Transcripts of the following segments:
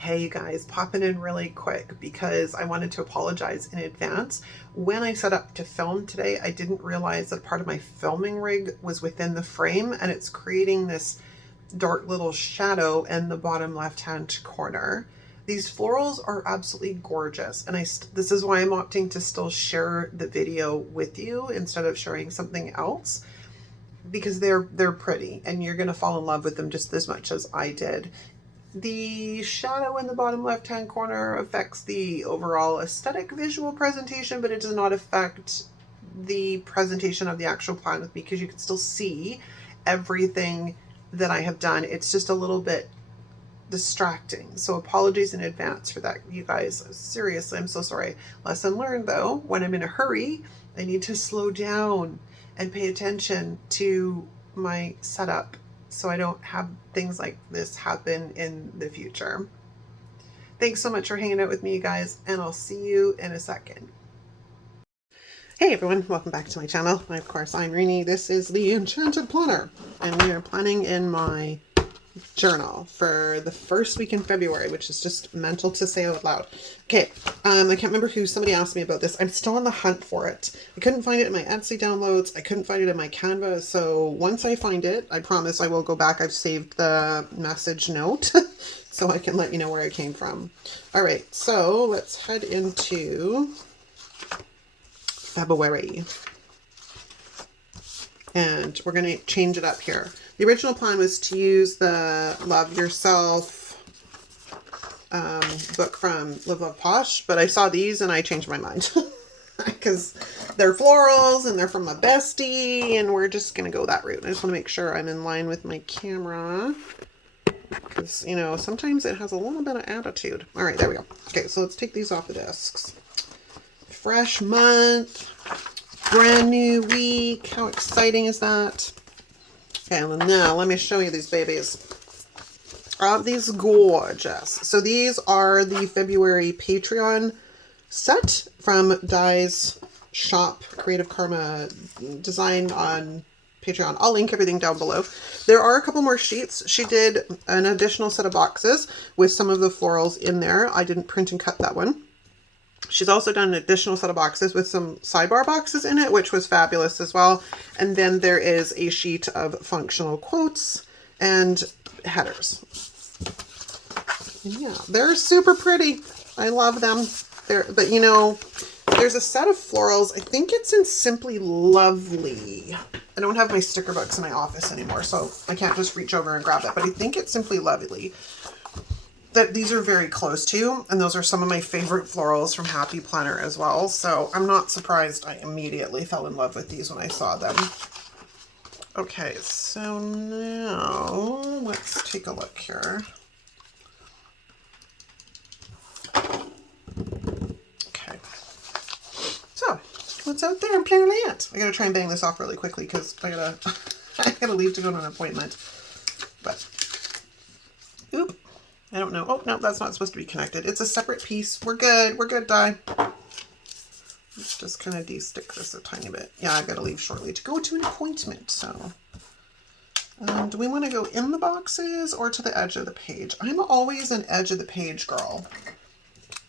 Hey you guys, popping in really quick because I wanted to apologize in advance. When I set up to film today, I didn't realize that part of my filming rig was within the frame and it's creating this dark little shadow in the bottom left-hand corner. These florals are absolutely gorgeous, and this is why I'm opting to still share the video with you instead of sharing something else, because they're pretty and you're gonna fall in love with them just as much as I did. The shadow in the bottom left-hand corner affects the overall aesthetic visual presentation, but it does not affect the presentation of the actual plan with me because you can still see everything that I have done. It's just a little bit distracting. So apologies in advance for that, you guys. Seriously, I'm so sorry. Lesson learned though, when I'm in a hurry, I need to slow down and pay attention to my setup so I don't have things like this happen in the future. Thanks so much for hanging out with me, you guys, and I'll see you in a second. Hey everyone, welcome back to my channel. Of course, I'm Rini. This is the Enchanted Planner, and we are planning in my journal for the first week in February, which is just mental to say out loud. Okay, I can't remember who, somebody asked me about this. I'm still on the hunt for it. I couldn't find it in my Etsy downloads. I couldn't find it in my Canva. So once I find it, I promise I will go back. I've saved the message note so I can let you know where it came from. All right, so let's head into February. And we're going to change it up here. The original plan was to use the Love Yourself book from Live Love Posh, but I saw these and I changed my mind because they're florals and they're from a bestie, and we're just going to go that route. I just want to make sure I'm in line with my camera because, you know, sometimes it has a little bit of attitude. All right, there we go. Okay, so let's take these off the discs. Fresh month. Brand new week. How exciting is that? Okay, well, now let me show you these babies. Aren't these gorgeous? So these are the February Patreon set from Di's shop, Creative Karma Design on Patreon. I'll link everything down below. There are a couple more sheets. She did an additional set of boxes with some of the florals in there. I didn't print and cut that one. She's also done an additional set of boxes with some sidebar boxes in it, which was fabulous as well. And then there is a sheet of functional quotes and headers. And yeah, they're super pretty. I love them. But you know, there's a set of florals. I think it's in Simply Lovely. I don't have my sticker books in my office anymore, so I can't just reach over and grab it. But I think it's Simply Lovely that these are very close to, and those are some of my favorite florals from Happy Planner as well. So I'm not surprised I immediately fell in love with these when I saw them. Okay, so now let's take a look here. Okay, so what's out there in Planner Land? I gotta try and bang this off really quickly because I gotta leave to go to an appointment. But oop. I don't know. Oh, no, that's not supposed to be connected. It's a separate piece. We're good. We're good, Di. Let's just kind of de-stick this a tiny bit. Yeah, I've got to leave shortly to go to an appointment. So, do we want to go in the boxes or to the edge of the page? I'm always an edge of the page girl.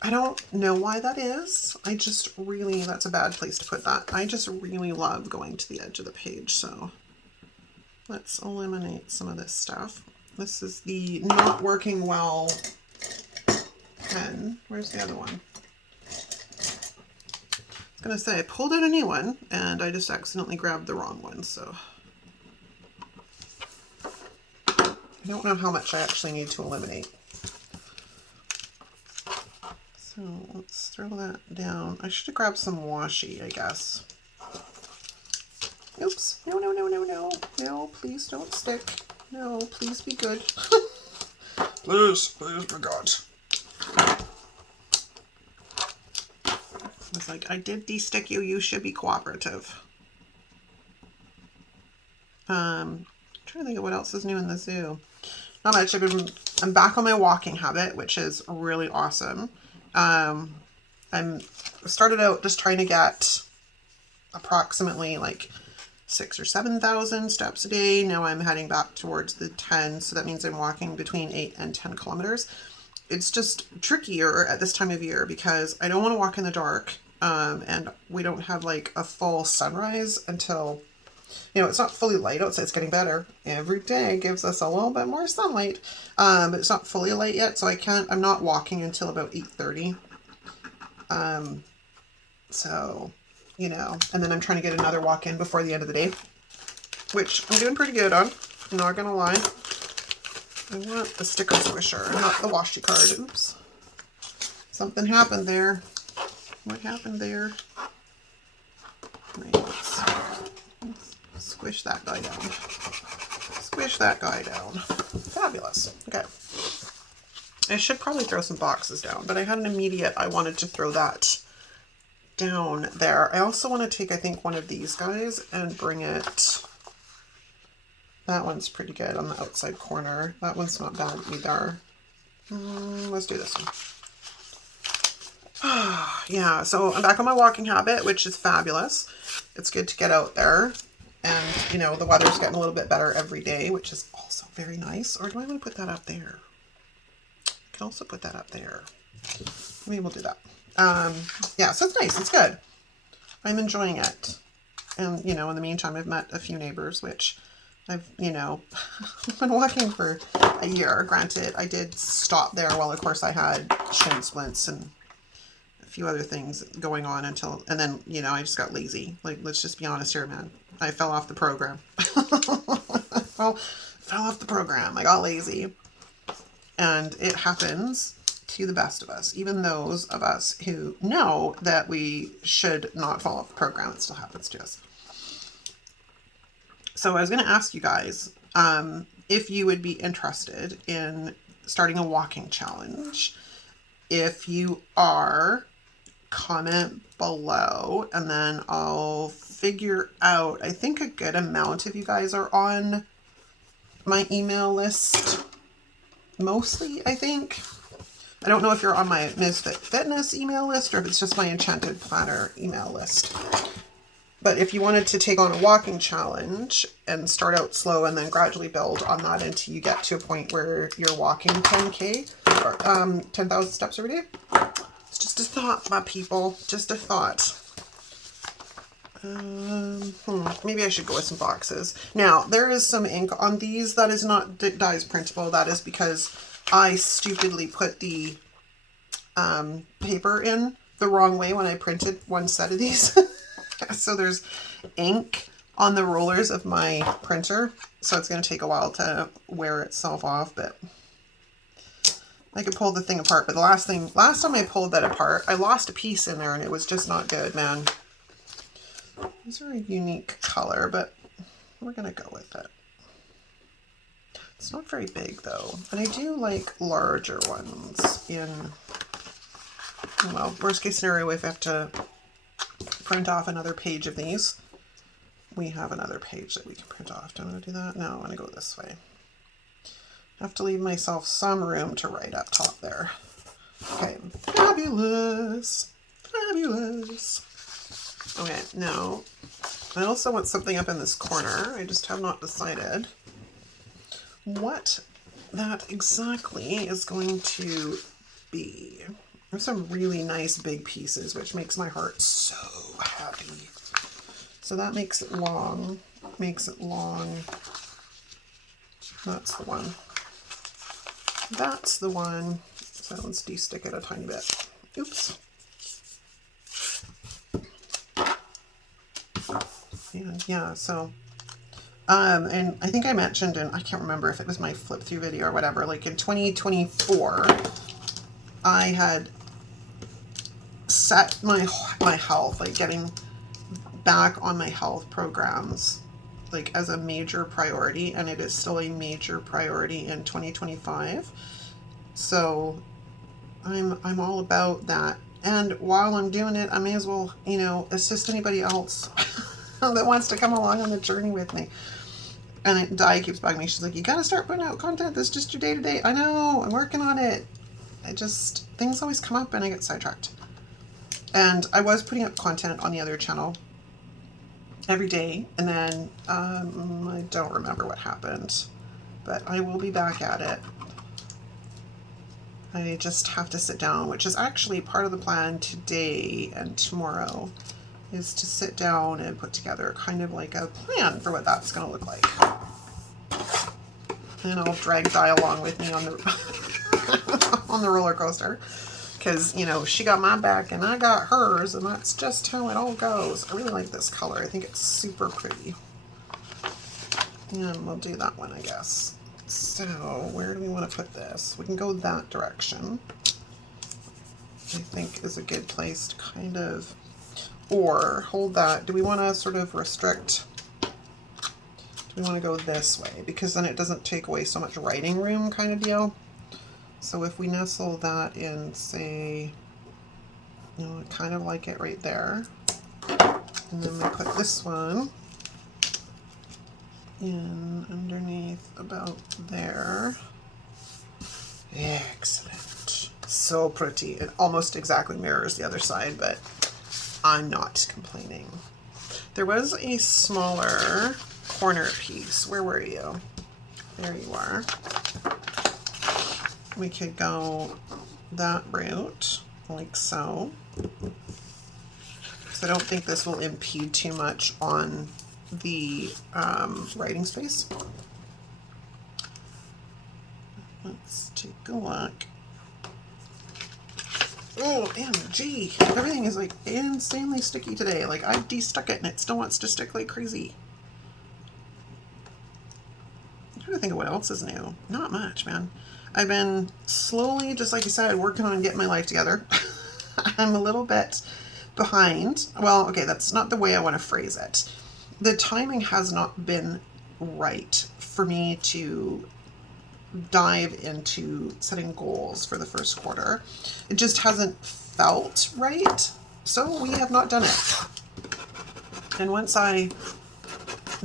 I don't know why that is. I just really, that's a bad place to put that. I just really love going to the edge of the page. So, let's eliminate some of this stuff. This is the not working well pen. Where's the other one? I was going to say I pulled out a new one and I just accidentally grabbed the wrong one. So I don't know how much I actually need to eliminate. So let's throw that down. I should have grabbed some washi, I guess. Oops. No, no, no, no, no. No, please don't stick. No, please be good. Please be good. It's like, I did de-stick you. You should be cooperative. I'm trying to think of what else is new in the zoo. Not much. I'm back on my walking habit, which is really awesome. I started out just trying to get approximately like 6,000 or 7,000 steps a day. Now I'm heading back towards the 10. So that means I'm walking between 8 and 10 kilometers. it's just trickier at this time of year because I don't want to walk in the dark. And we don't have like a full sunrise until, you know, it's not fully light outside. It's getting better. Every day gives us a little bit more sunlight. But it's not fully light yet. So I'm not walking until about 8:30. So, you know, and then I'm trying to get another walk in before the end of the day, which I'm doing pretty good on. I'm not going to lie. I want the sticker squisher, not the washi card. Oops. Something happened there. What happened there? Right, let's squish that guy down. Squish that guy down. Fabulous. Okay. I should probably throw some boxes down, but I had an immediate, I wanted to throw that down there. I also want to take, I think, one of these guys and bring it. That one's pretty good on the outside corner. That one's not bad either. Let's do this one. Yeah, so I'm back on my walking habit, which is fabulous. It's good to get out there. And, you know, the weather's getting a little bit better every day, which is also very nice. Or do I want to put that up there? I can also put that up there. Maybe we'll do that. Yeah, so it's nice. It's good. I'm enjoying it. And, you know, in the meantime, I've met a few neighbors, which I've, you know, been walking for a year. Granted, I did stop there while, of course, I had shin splints and few other things going on and then, you know, I just got lazy. Like, let's just be honest here, man. I fell off the program. fell off the program. I got lazy. And it happens to the best of us. Even those of us who know that we should not fall off the program, it still happens to us. So I was going to ask you guys if you would be interested in starting a walking challenge. If you are, comment below and then I'll figure out, I think a good amount of you guys are on my email list. Mostly, I think. I don't know if you're on my Misfit Fitness email list or if it's just my Enchanted Planner email list. But if you wanted to take on a walking challenge and start out slow and then gradually build on that until you get to a point where you're walking 10K or 10,000 steps every day. It's just a thought, my people. Just a thought. Maybe I should go with some boxes. Now, there is some ink on these. That is not dyes printable. That is because I stupidly put the paper in the wrong way when I printed one set of these. So there's ink on the rollers of my printer. So it's going to take a while to wear itself off, but I could pull the thing apart. But the last time I pulled that apart, I lost a piece in there and it was just not good, man. These are a unique color, but we're going to go with it. It's not very big though. And I do like larger ones in, well, worst case scenario, if I have to print off another page of these, we have another page that we can print off. Do I want to do that? No, I want to go this way. I have to leave myself some room to write up top there. Okay, fabulous, fabulous. Okay, now I also want something up in this corner. I just have not decided what that exactly is going to be. There's some really nice big pieces, which makes my heart so happy. So that makes it long. Makes it long. That's the one. That's the one. So let's de-stick it a tiny bit. Oops. And yeah, so and I think I mentioned, and I can't remember if it was my flip through video or whatever, like in 2024, I had set my health, like getting back on my health programs, like as a major priority, and it is still a major priority in 2025. So I'm all about that. And while I'm doing it, I may as well, you know, assist anybody else that wants to come along on the journey with me. And Di keeps bugging me. She's like, you gotta start putting out content that's just your day-to-day. I know, I'm working on it. Things always come up and I get sidetracked. And I was putting up content on the other channel every day, and then I don't remember what happened, but I will be back at it. I just have to sit down, which is actually part of the plan today and tomorrow, is to sit down and put together kind of like a plan for what that's going to look like. And I'll drag Di along with me on the on the roller coaster, because you know she got my back and I got hers, and that's just how it all goes. I really like this color. I think it's super pretty. And we'll do that one, I guess. So where do we want to put this? We can go that direction. I think is a good place to kind of, or hold that. Do we want to sort of restrict? Do we want to go this way? Because then it doesn't take away so much writing room kind of deal. So if we nestle that in, say, you know, kind of like it right there. And then we put this one in underneath about there. Excellent. So pretty. It almost exactly mirrors the other side, but I'm not complaining. There was a smaller corner piece. Where were you? There you are. We could go that route, like so. So I don't think this will impede too much on the writing space. Let's take a look. Oh, MG. Everything is like insanely sticky today. Like I've de-stuck it and it still wants to stick like crazy. I'm trying to think of what else is new. Not much, man. I've been slowly, just like you said, working on getting my life together. I'm a little bit behind. Well, okay, that's not the way I want to phrase it. The timing has not been right for me to dive into setting goals for the first quarter. It just hasn't felt right, so we have not done it. And once I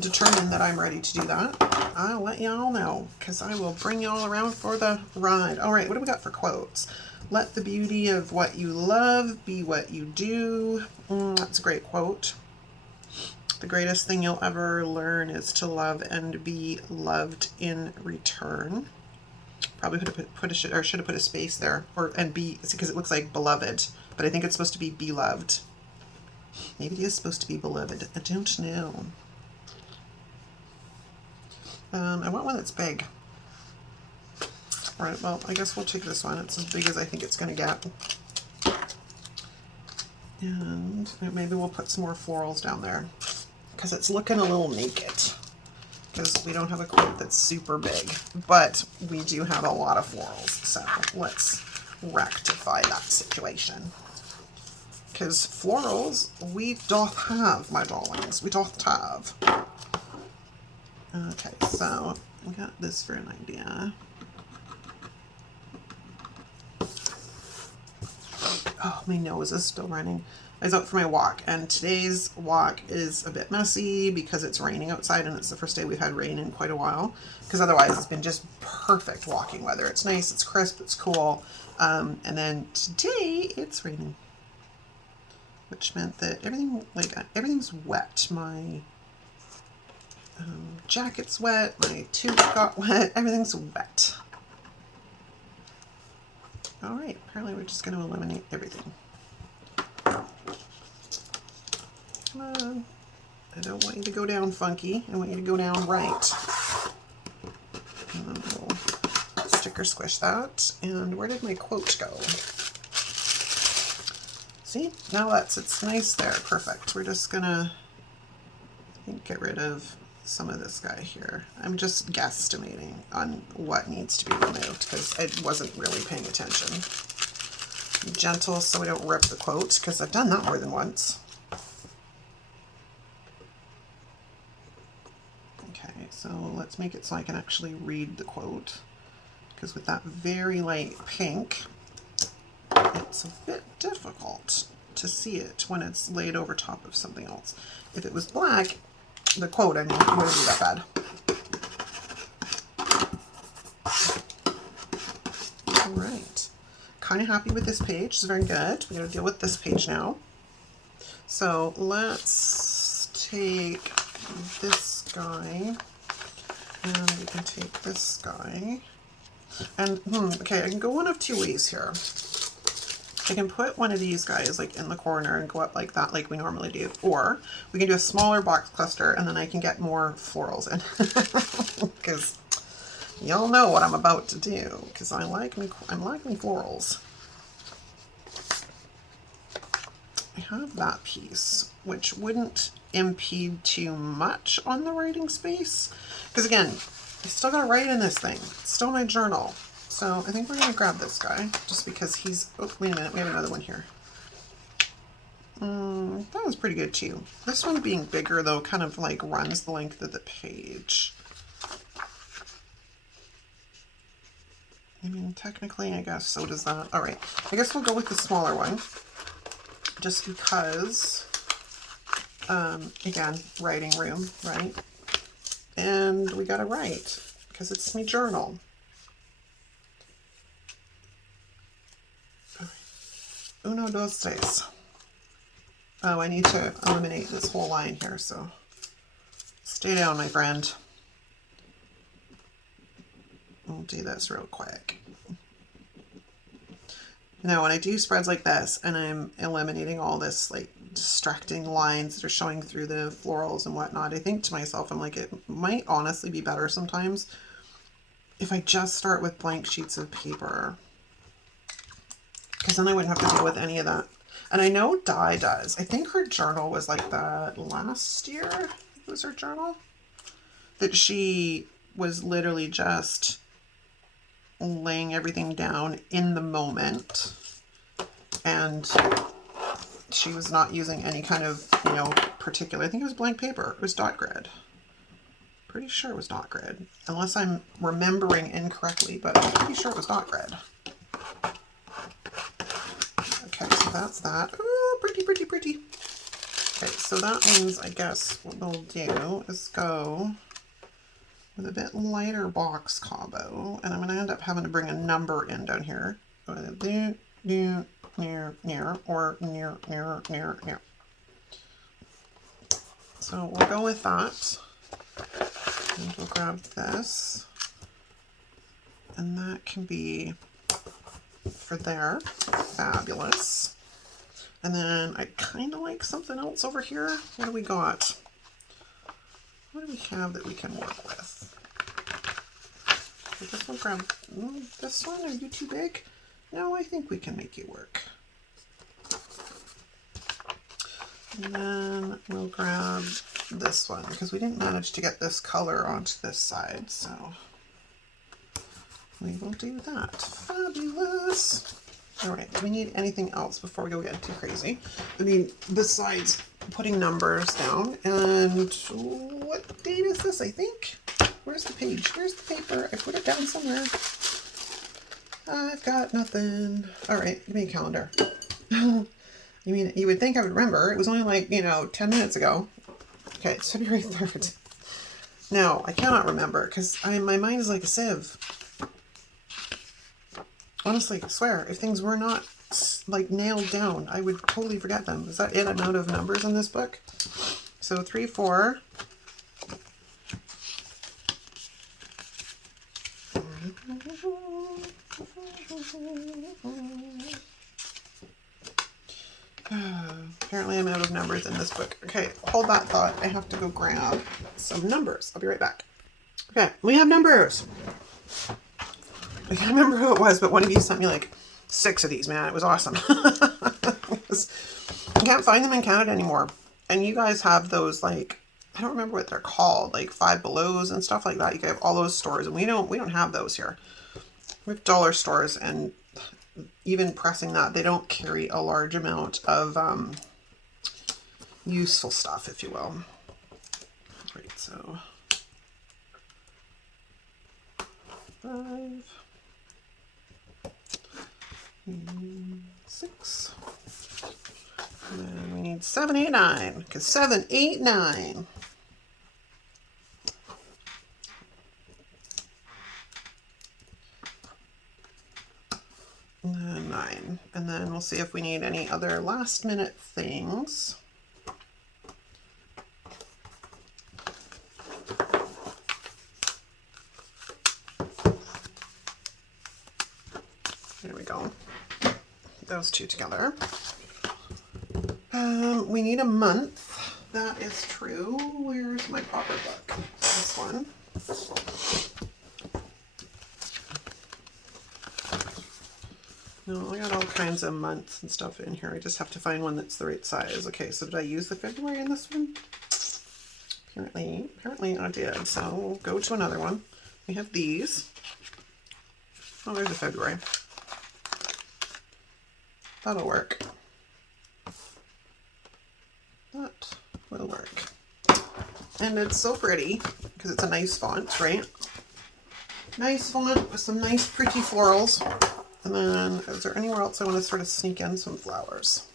determine that I'm ready to do that, I'll let y'all know, because I will bring y'all around for the ride. All right, what do we got for quotes? Let the beauty of what you love be what you do. That's a great quote. The greatest thing you'll ever learn is to love and be loved in return. Probably should have put a space there, or and be, because it looks like beloved, but I think it's supposed to be beloved. Maybe it is supposed to be beloved. I don't know. I want one that's big. All right, well, I guess we'll take this one. It's as big as I think it's going to get. And maybe we'll put some more florals down there, because it's looking a little naked. Because we don't have a quote that's super big, but we do have a lot of florals. So let's rectify that situation. Because florals, we doth have, my darlings. We doth have. Okay, so I got this for an idea. Oh, my nose is still running. I was out for my walk, and today's walk is a bit messy because it's raining outside, and it's the first day we've had rain in quite a while. Because otherwise, it's been just perfect walking weather. It's nice, it's crisp, it's cool. And then today it's raining, which meant that everything's wet. My jacket's wet, my tube got wet, everything's wet. All right, apparently we're just going to eliminate everything. Come on. I don't want you to go down funky. I want you to go down right. And we'll sticker squish that. And where did my quote go? See? Now it's nice there. Perfect. We're just going to, I think, get rid of some of this guy here. I'm just guesstimating on what needs to be removed because I wasn't really paying attention. Be gentle so we don't rip the quote, because I've done that more than once. Okay, so let's make it so I can actually read the quote, because with that very light pink, it's a bit difficult to see it when it's laid over top of something else. If it was black, the quote, I mean, it wouldn't be that bad. All right. Kind of happy with this page. It's very good. We got to deal with this page now. So let's take this guy, and we can take this guy. And, okay, I can go one of two ways here. I can put one of these guys like in the corner and go up like that like we normally do. Or we can do a smaller box cluster and then I can get more florals in. Because y'all know what I'm about to do. Because I'm like me florals. I have that piece, which wouldn't impede too much on the writing space. Because again, I still gotta write in this thing. It's still my journal. So I think we're gonna grab this guy just because he's, oh, wait a minute, we have another one here. That was pretty good too. This one being bigger though kind of like runs the length of the page. I mean, technically, I guess so does that. All right, I guess we'll go with the smaller one just because, again, writing room, right? And we gotta write because it's my journal. Uno, dos, tres. Oh, I need to eliminate this whole line here, so stay down, my friend. We'll do this real quick. Now, when I do spreads like this, and I'm eliminating all this like distracting lines that are showing through the florals and whatnot, I think to myself, I'm like, it might honestly be better sometimes if I just start with blank sheets of paper. Because then I wouldn't have to deal with any of that. And I know Di does. I think her journal was like that last year. It was her journal. That she was literally just laying everything down in the moment. And she was not using any kind of, you know, particular, I think it was blank paper. It was dot grid. Pretty sure it was dot grid. Unless I'm remembering incorrectly, but I'm pretty sure it was dot grid. Okay, so that's that. Oh, pretty, pretty, pretty. Okay, so that means, I guess, what we'll do is go with a bit lighter box combo, and I'm going to end up having to bring a number in down here. Near, or near. So we'll go with that. And we'll grab this. And that can be for there. Fabulous. And then I kind of like something else over here. What do we got? What do we have that we can work with? This one, grab this one. Are you too big? No, I think we can make it work. And then we'll grab this one because we didn't manage to get this color onto this side, so we will do that. Fabulous. All right, do we need anything else before we go get too crazy? I mean, besides putting numbers down, and what date is this, I think? Where's the page? Where's the paper? I put it down somewhere. I've got nothing. All right, give me a calendar. You mean, you would think I would remember. It was only like, 10 minutes ago. Okay, it's February 3rd. No, I cannot remember because my mind is like a sieve. Honestly, I swear, if things were not like nailed down, I would totally forget them. Is that it? I'm out of numbers in this book. So 3, 4. Apparently I'm out of numbers in this book. Okay, hold that thought. I have to go grab some numbers. I'll be right back. Okay, we have numbers. I can't remember who it was, but one of you sent me like 6 of these, man. It was awesome. I can't find them in Canada anymore. And you guys have those, like, I don't remember what they're called, like Five Belows and stuff like that. You have all those stores, and we don't have those here. We have dollar stores, and even pressing that, they don't carry a large amount of useful stuff, if you will. Right, so 5, 6, and then we need 7, 8, 9, because 7, 8, 9. And then 9. And then we'll see if we need any other last minute things. go. Those two together. We need a month. That is true. Where's my popper book? This one. No, I got all kinds of months and stuff in here. I just have to find one that's the right size. Okay, so did I use the February in this one? Apparently I did. So we'll go to another one. We have these. Oh, there's a February. That'll work. That will work. And it's so pretty because it's a nice font, right? Nice font with some nice pretty florals. And then, is there anywhere else I want to sort of sneak in some flowers?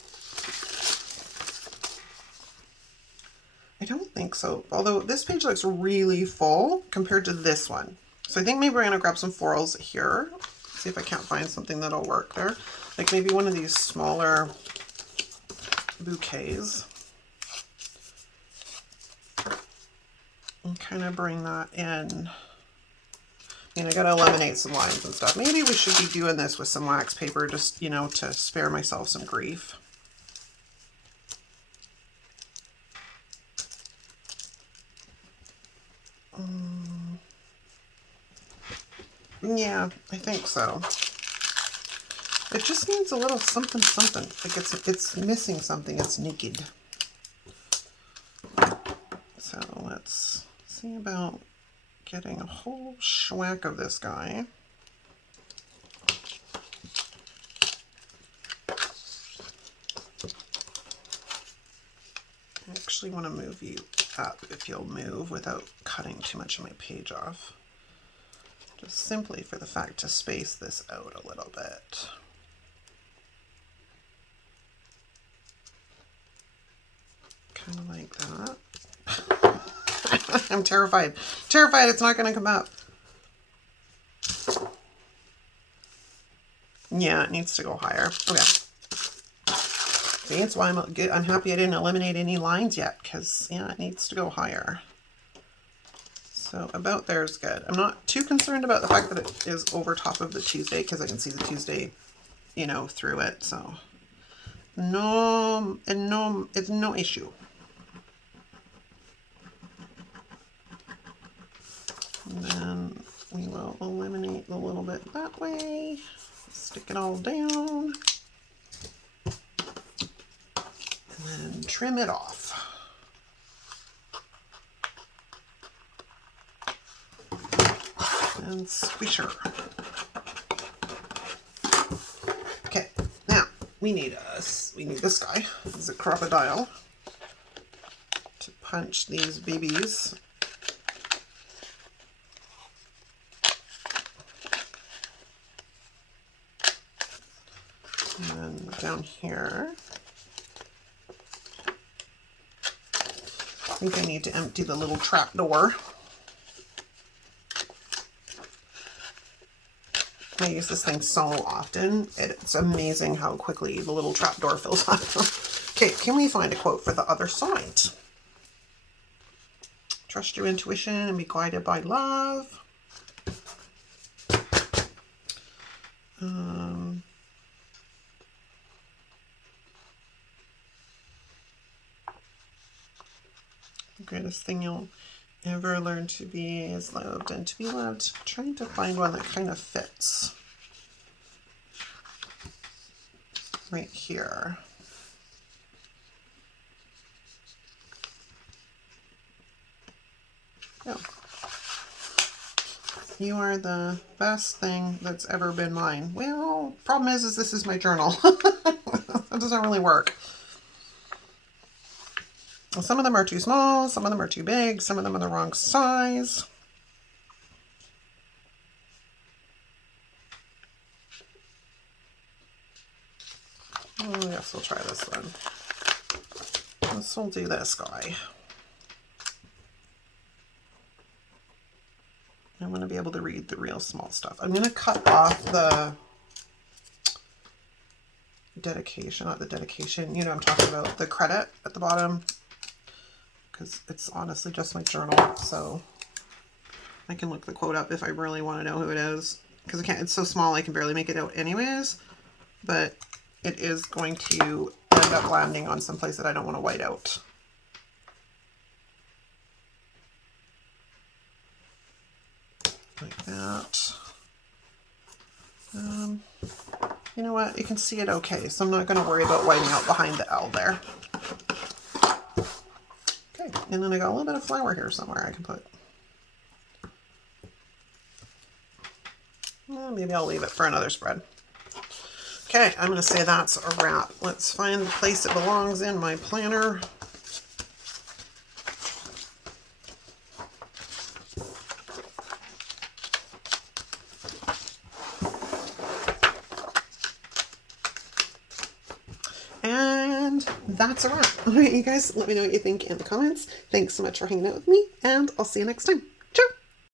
I don't think so. Although this page looks really full compared to this one. So I think maybe we're going to grab some florals here. See if I can't find something that'll work there. Like maybe one of these smaller bouquets. And kind of bring that in. I mean, I gotta eliminate some lines and stuff. Maybe we should be doing this with some wax paper just, you know, to spare myself some grief. Yeah, I think so. It just needs a little something, something. Like it's missing something. It's naked. So let's see about getting a whole schwack of this guy. I actually want to move you up if you'll move without cutting too much of my page off. Just simply for the fact to space this out a little bit. Kind of like that. I'm terrified. Terrified it's not going to come up. Yeah, it needs to go higher. Okay. See, that's why I'm happy I didn't eliminate any lines yet, because, yeah, it needs to go higher. So about there is good. I'm not too concerned about the fact that it is over top of the Tuesday, because I can see the Tuesday, you know, through it. So no, it's no issue. And then we will eliminate a little bit that way. Stick it all down. And then trim it off. And squish her. Okay, now we need this guy. This is a crocodile to punch these babies. And then down here, I think I need to empty the little trap door. I use this thing so often. It's amazing how quickly the little trap door fills up. Okay, can we find a quote for the other side? Trust your intuition and be guided by love. The greatest thing you'll ever learn to be is loved and to be loved. I'm trying to find one that kind of fits right here. Oh. You are the best thing that's ever been mine. Well, problem is this is my journal. That doesn't really work. Some of them are too small, some of them are too big, some of them are the wrong size. Oh yes, we'll try this one. This will do this guy. I want to be able to read the real small stuff. I'm going to cut off the dedication, not the dedication, you know what I'm talking about, the credit at the bottom, because it's honestly just my journal, so I can look the quote up if I really want to know who it is, because I can't, it's so small I can barely make it out anyways. but it is going to end up landing on some place that I don't want to white out. Like that. You know what? You can see it okay, so I'm not going to worry about whiting out behind the L there. Okay, and then I got a little bit of flour here somewhere I can put. Well, maybe I'll leave it for another spread. Okay, I'm going to say that's a wrap. Let's find the place it belongs in my planner. And that's a wrap. All right, you guys, let me know what you think in the comments. Thanks so much for hanging out with me, and I'll see you next time.